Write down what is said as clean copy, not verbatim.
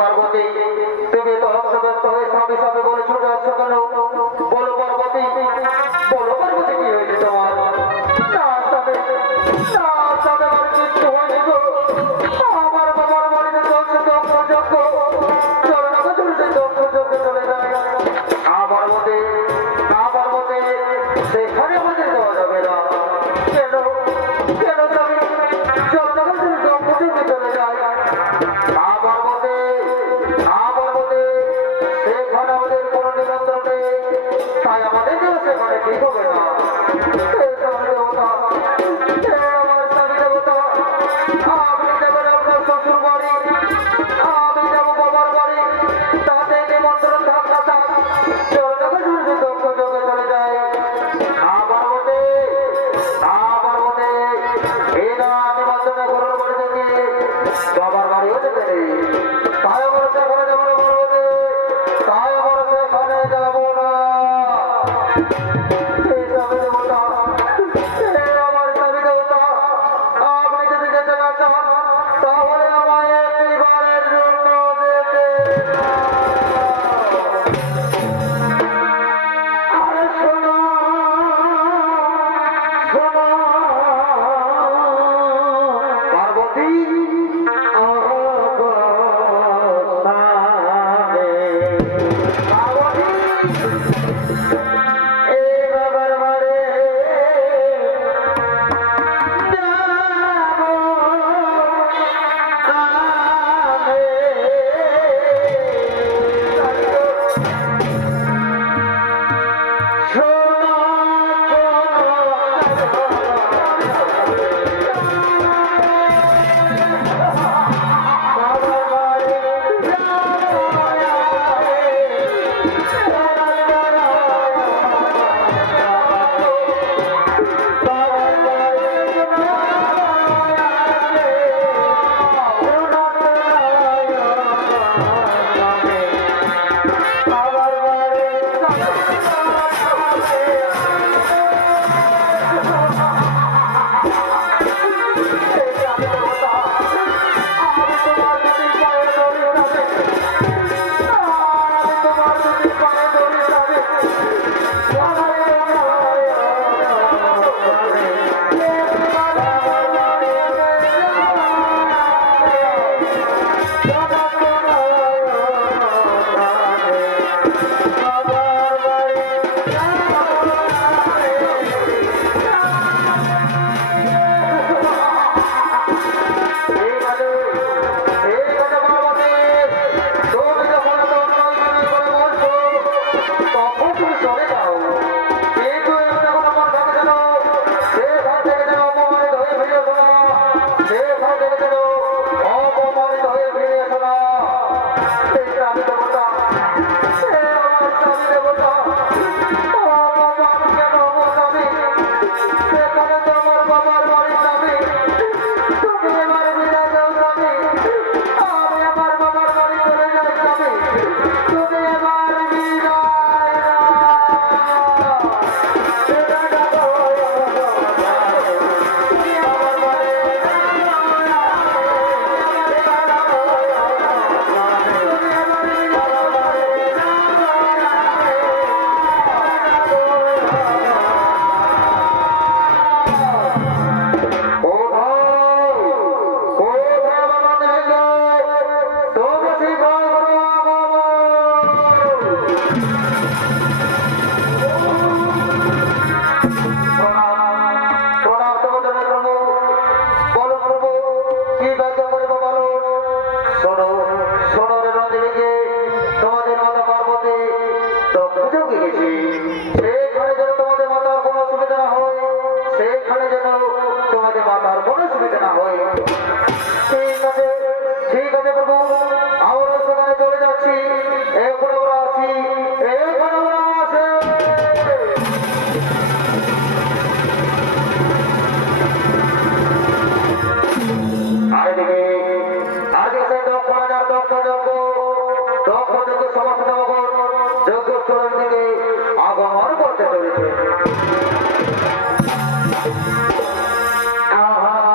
পার্বতী তুমি তো হস্তব্যস্ত হয়ে সবে সবে বলে ছুটে আসছো কেন? বলো পার্বতী, বলো পার্বতী কি হয়েছে তোমার? আমার মৃত্যু হয়নি গো, আমার বাবার বাড়িতে চলছে দক্ষযজ্ঞ, চলো না চলছে দক্ষযজ্ঞ চলে যায়। পার্বতী সেখানে আমাদের দেওয়া যাবে না। কেন কেন যাবে? চলো না দক্ষযজ্ঞ চলে যায়। সেখানে আমাদের কোনো নিমন্ত্রণ নেই, তাই আমাদের সেখানে ঠিক হবে না।